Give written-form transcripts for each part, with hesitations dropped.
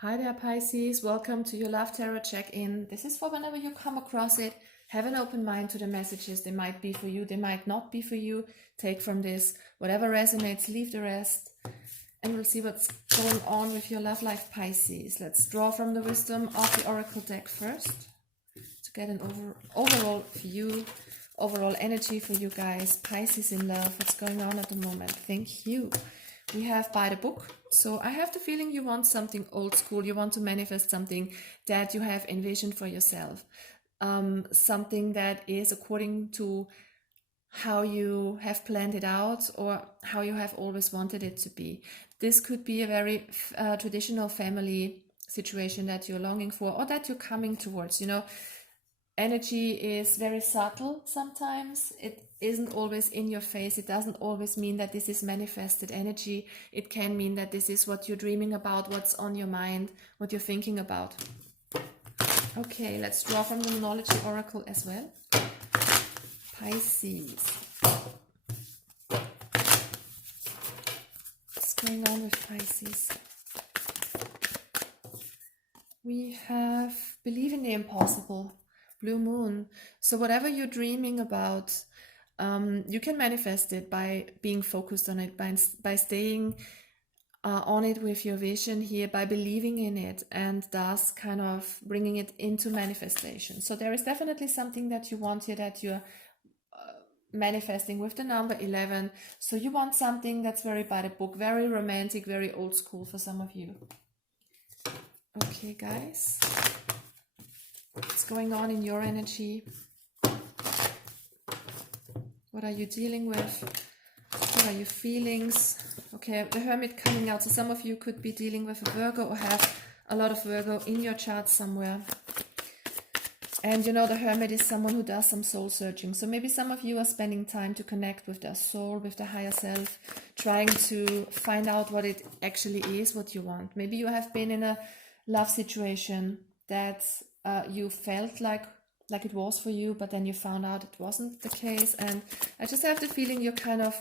Hi there, Pisces. Welcome to your Love Tarot check-in. This is for whenever you come across it. Have an open mind to the messages. They might be for you, they might not be for you. Take from this whatever resonates, leave the rest. And we'll see what's going on with your love life, Pisces. Let's draw from the wisdom of the Oracle deck first to get an overall view, overall energy for you guys. Pisces in love, what's going on at the moment? Thank you. We have by the book. So I have the feeling you want something old school. You want to manifest something that you have envisioned for yourself. Something that is according to how you have planned it out or how you have always wanted it to be. This could be a very traditional family situation that you're longing for or that you're coming towards. You know, energy is very subtle sometimes. It isn't always in your face. It doesn't always mean that this is manifested energy. It can mean that this is what you're dreaming about, what's on your mind, what you're thinking about. Okay, let's draw from the Numerology Oracle as well. Pisces. What's going on with Pisces? We have believe in the impossible. Blue moon. So whatever you're dreaming about, you can manifest it by being focused on it, by staying on it with your vision here, by believing in it, and thus kind of bringing it into manifestation. So there is definitely something that you want here that you're manifesting with the number 11. So you want something that's very by the book, very romantic, very old school for some of you. Okay, guys. What's going on in your energy? What are you dealing with? What are your feelings? Okay, the Hermit coming out. So some of you could be dealing with a Virgo or have a lot of Virgo in your chart somewhere. And you know, the Hermit is someone who does some soul searching. So maybe some of you are spending time to connect with their soul, with their higher self, trying to find out what it actually is, what you want. Maybe you have been in a love situation that you felt like it was for you, but then you found out it wasn't the case. And I just have the feeling you're kind of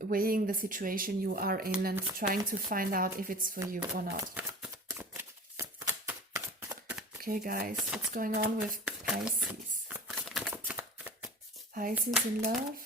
weighing the situation you are in and trying to find out if it's for you or not. Okay, guys, what's going on with Pisces? Pisces in love.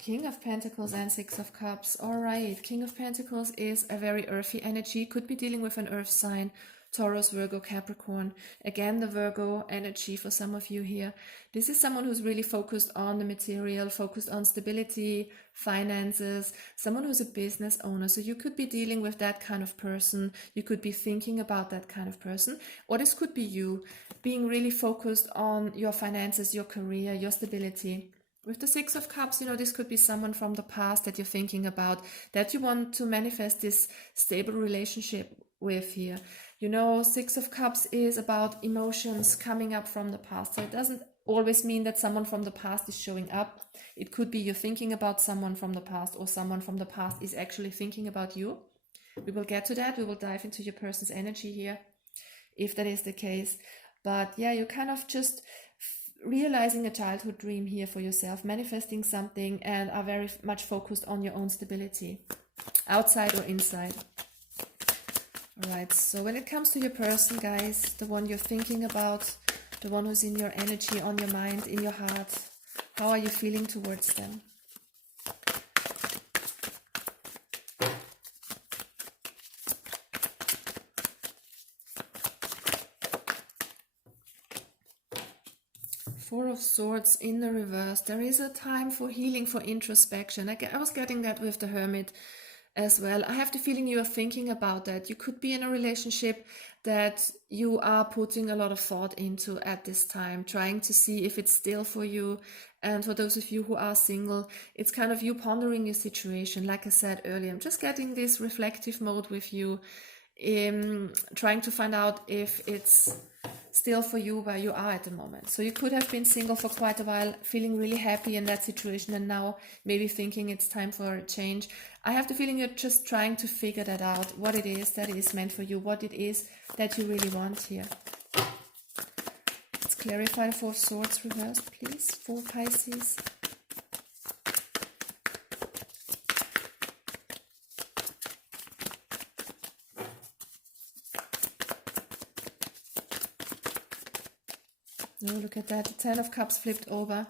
King of Pentacles and Six of Cups. All right, King of Pentacles is a very earthy energy. Could be dealing with an earth sign. Taurus, Virgo, Capricorn. Again, the Virgo energy for some of you here. This is someone who's really focused on the material, focused on stability, finances, someone who's a business owner. So you could be dealing with that kind of person. You could be thinking about that kind of person. Or this could be you being really focused on your finances, your career, your stability. With the Six of Cups, you know, this could be someone from the past that you're thinking about, that you want to manifest this stable relationship with here. You know, Six of Cups is about emotions coming up from the past. So it doesn't always mean that someone from the past is showing up. It could be you're thinking about someone from the past, or someone from the past is actually thinking about you. We will get to that. We will dive into your person's energy here, if that is the case. But yeah, you're kind of just realizing a childhood dream here for yourself, manifesting something, and are very much focused on your own stability, outside or inside. Alright, so when it comes to your person, guys, the one you're thinking about, the one who's in your energy, on your mind, in your heart, how are you feeling towards them? Four of Swords in the reverse. There is a time for healing, for introspection. I was getting that with the Hermit as well. I have the feeling you are thinking about that. You could be in a relationship that you are putting a lot of thought into at this time, trying to see if it's still for you. And for those of you who are single, it's kind of you pondering your situation. Like I said earlier, I'm just getting this reflective mode with you, trying to find out if it's still for you where you are at the moment. So you could have been single for quite a while, feeling really happy in that situation, and now maybe thinking it's time for a change. I have the feeling you're just trying to figure that out, what it is that is meant for you, what it is that you really want here. Let's clarify the Four of Swords reversed, please, for Pisces. Oh, look at that. The Ten of Cups flipped over.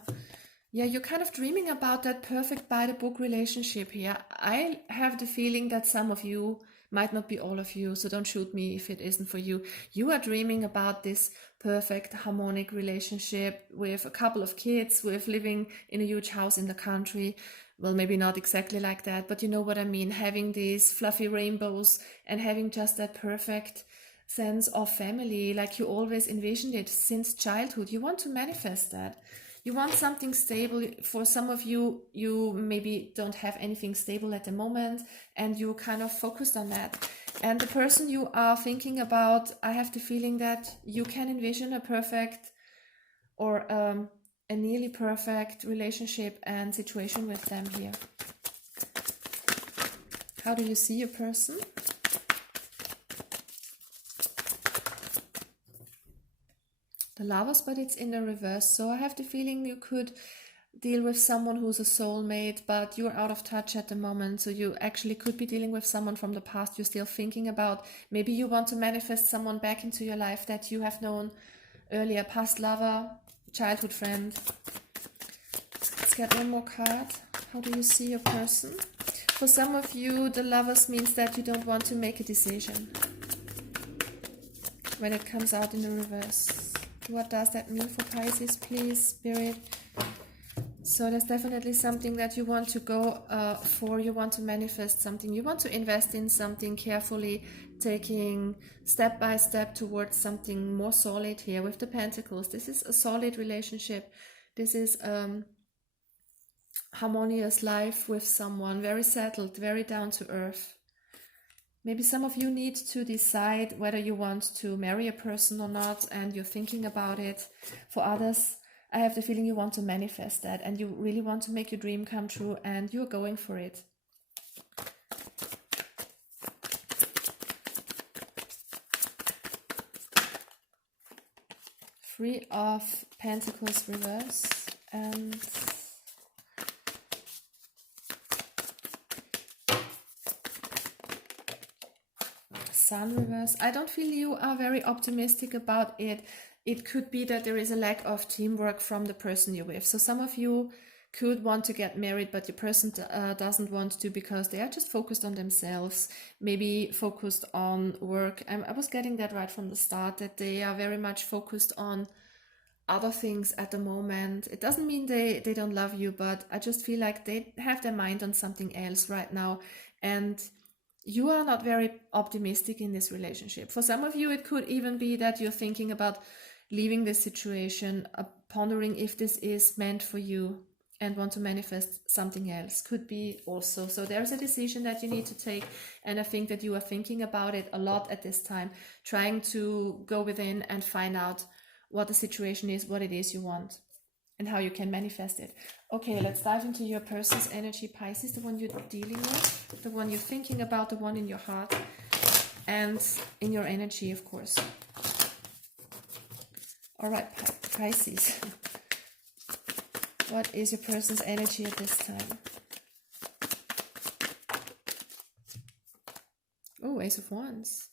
Yeah, you're kind of dreaming about that perfect by the book relationship here. I have the feeling that some of you, might not be all of you, so don't shoot me if it isn't for you. You are dreaming about this perfect harmonic relationship with a couple of kids, with living in a huge house in the country. Well, maybe not exactly like that, but you know what I mean. Having these fluffy rainbows and having just that perfect sense of family, like you always envisioned it since childhood. You want to manifest that. You want something stable. For some of you, you maybe don't have anything stable at the moment, and you kind of focused on that. And the person you are thinking about, I have the feeling that you can envision a perfect or a nearly perfect relationship and situation with them here. How do you see your person? The Lovers, but it's in the reverse. So I have the feeling you could deal with someone who's a soulmate, but you're out of touch at the moment. So you actually could be dealing with someone from the past you're still thinking about. Maybe you want to manifest someone back into your life that you have known earlier, past lover, childhood friend. Let's get one more card. How do you see your person? For some of you, the Lovers means that you don't want to make a decision when it comes out in the reverse. What does that mean for Pisces, please, Spirit? So there's definitely something that you want to go for. You want to manifest something. You want to invest in something carefully, taking step by step towards something more solid here with the Pentacles. This is a solid relationship. This is harmonious life with someone, very settled, very down to earth. Maybe some of you need to decide whether you want to marry a person or not, and you're thinking about it. For others, I have the feeling you want to manifest that, and you really want to make your dream come true, and you're going for it. Three of Pentacles reverse, and Sun reverse. I don't feel you are very optimistic about it. It could be that there is a lack of teamwork from the person you're with. So some of you could want to get married, but your person doesn't want to because they are just focused on themselves, maybe focused on work. I was getting that right from the start, that they are very much focused on other things at the moment. It doesn't mean they don't love you, but I just feel like they have their mind on something else right now. And you are not very optimistic in this relationship. For some of you, it could even be that you're thinking about leaving this situation, pondering if this is meant for you and want to manifest something else. Could be also. So there's a decision that you need to take, and I think that you are thinking about it a lot at this time, trying to go within and find out what the situation is, what it is you want, and how you can manifest it. Okay, let's dive into your person's energy, Pisces, the one you're dealing with, the one you're thinking about, the one in your heart, and in your energy, of course. All right, Pisces. What is your person's energy at this time? Oh, Ace of Wands.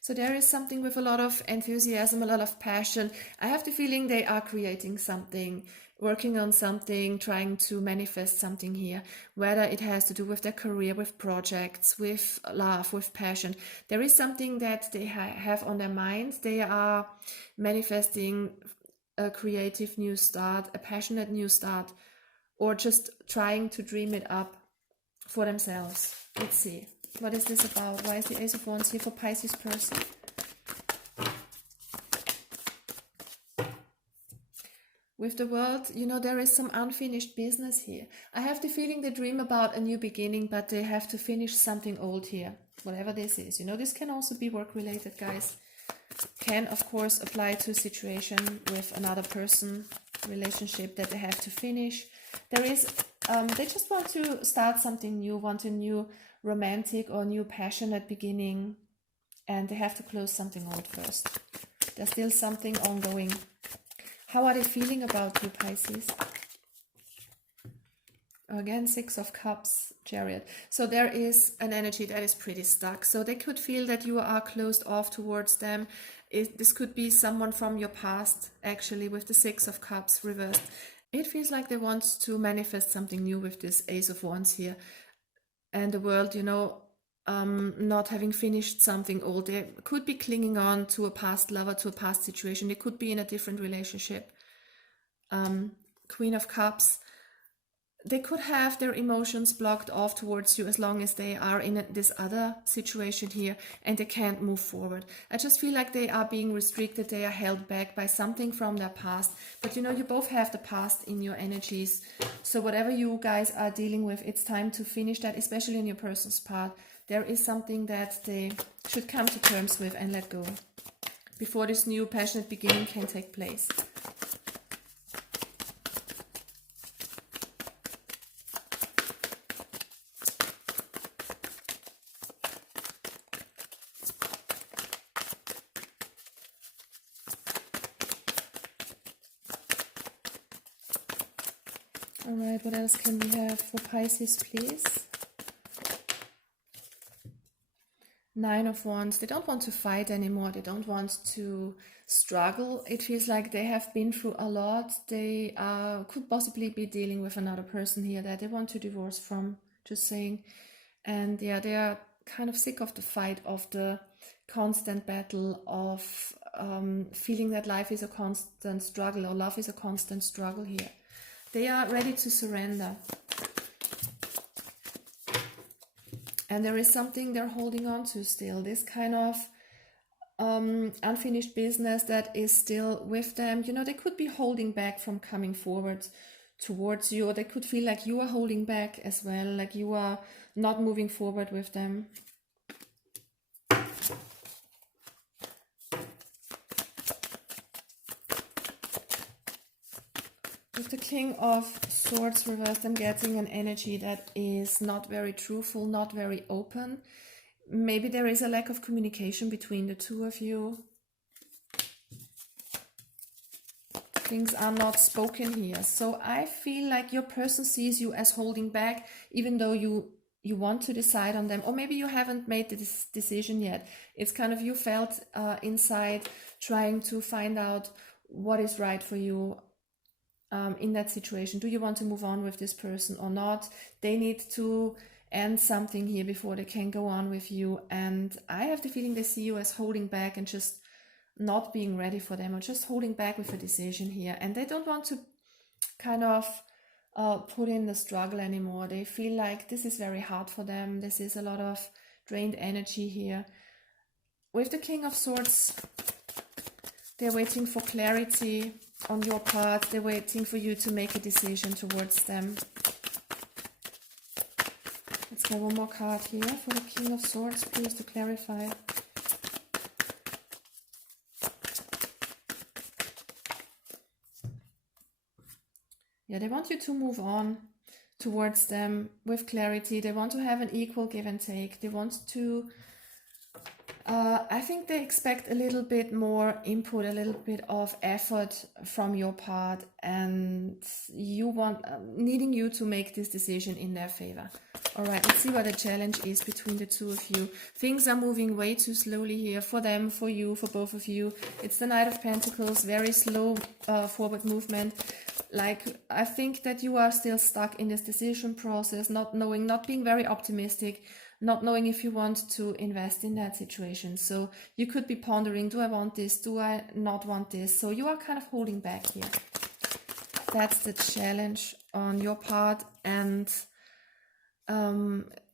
So there is something with a lot of enthusiasm, a lot of passion. I have the feeling they are creating something, working on something, trying to manifest something here, whether it has to do with their career, with projects, with love, with passion. There is something that they have on their mind. They are manifesting a creative new start, a passionate new start, or just trying to dream it up for themselves. Let's see. What is this about? Why is the Ace of Wands here for Pisces person? With the World, you know, there is some unfinished business here. I have the feeling they dream about a new beginning, but they have to finish something old here. Whatever this is. You know, this can also be work-related, guys. Can, of course, apply to a situation with another person, relationship that they have to finish. There is, they just want to start something new, want a new romantic or new passionate beginning, and they have to close something old first. There's still something ongoing. How are they feeling about you, Pisces? Again, Six of Cups, Chariot. So there is an energy that is pretty stuck. So they could feel that you are closed off towards them. This could be someone from your past, actually, with the Six of Cups reversed. It feels like they want to manifest something new with this Ace of Wands here. And the world, not having finished something old. They could be clinging on to a past lover, to a past situation. They could be in a different relationship. Queen of Cups. They could have their emotions blocked off towards you as long as they are in this other situation here and they can't move forward. I just feel like they are being restricted, they are held back by something from their past. But you both have the past in your energies. So whatever you guys are dealing with, it's time to finish that, especially in your person's part. There is something that they should come to terms with and let go before this new passionate beginning can take place. Alright, what else can we have for Pisces, please? Nine of Wands. They don't want to fight anymore. They don't want to struggle. It feels like they have been through a lot. They could possibly be dealing with another person here that they want to divorce from, just saying. And yeah, they are kind of sick of the fight, of the constant battle, of feeling that life is a constant struggle or love is a constant struggle here. They are ready to surrender. And there is something they're holding on to still. This kind of unfinished business that is still with them. They could be holding back from coming forward towards you. Or they could feel like you are holding back as well. Like you are not moving forward with them. With the King of Swords reversed, I'm getting an energy that is not very truthful, not very open. Maybe there is a lack of communication between the two of you. Things are not spoken here. So I feel like your person sees you as holding back, even though you want to decide on them. Or maybe you haven't made this decision yet. It's kind of you felt inside trying to find out what is right for you. In that situation, do you want to move on with this person or not? They need to end something here before they can go on with you, and I have the feeling they see you as holding back and just not being ready for them, or just holding back with a decision here, and they don't want to kind of put in the struggle anymore. They feel like this is very hard for them. This is a lot of drained energy here. With the King of Swords, they're waiting for clarity on your part. They're waiting for you to make a decision towards them. Let's get one more card here for the King of Swords, please, to clarify. Yeah, they want you to move on towards them with clarity. They want to have an equal give and take. They want to I think they expect a little bit more input, a little bit of effort from your part, and you want needing you to make this decision in their favor. All right, let's see what the challenge is between the two of you. Things are moving way too slowly here for them, for you, for both of you. It's the Knight of Pentacles, very slow forward movement. Like, I think that you are still stuck in this decision process, not knowing, not being very optimistic, not knowing if you want to invest in that situation. So you could be pondering, do I want this? Do I not want this? So you are kind of holding back here. That's the challenge on your part, and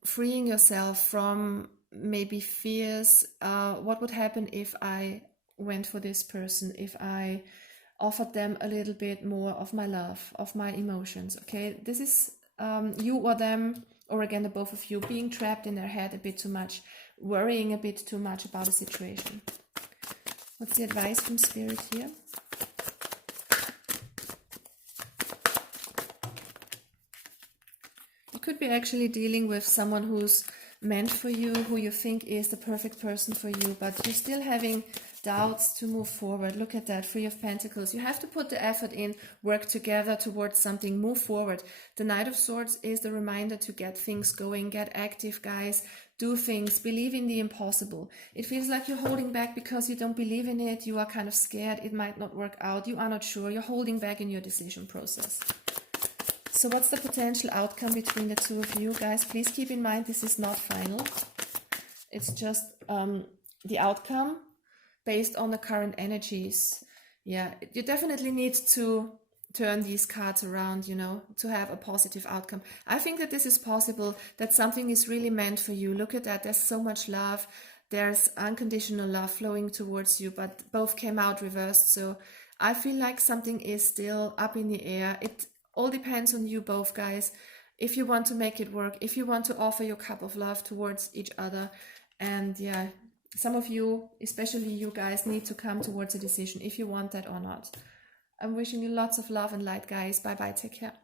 freeing yourself from maybe fears. What would happen if I went for this person, if I offered them a little bit more of my love, of my emotions? Okay, this is you or them, or again the both of you, being trapped in their head a bit too much, worrying a bit too much about the situation. What's the advice from Spirit here? You could be actually dealing with someone who's meant for you, who you think is the perfect person for you, but you're still having doubts to move forward. Look at that, Three of Pentacles. You have to put the effort in, work together towards something, move forward. The Knight of Swords is the reminder to get things going, get active, guys, do things, believe in the impossible. It feels like you're holding back because you don't believe in it, you are kind of scared it might not work out, you are not sure, you're holding back in your decision process. So what's the potential outcome between the two of you, guys? Please keep in mind this is not final. It's just the outcome based on the current energies. Yeah, you definitely need to turn these cards around, you know, to have a positive outcome. I think that this is possible, that something is really meant for you. Look at that, there's so much love. There's unconditional love flowing towards you, but both came out reversed. So I feel like something is still up in the air. It all depends on you both, guys. If you want to make it work, if you want to offer your cup of love towards each other. And yeah, some of you, especially you guys, need to come towards a decision if you want that or not. I'm wishing you lots of love and light, guys. Bye bye, take care.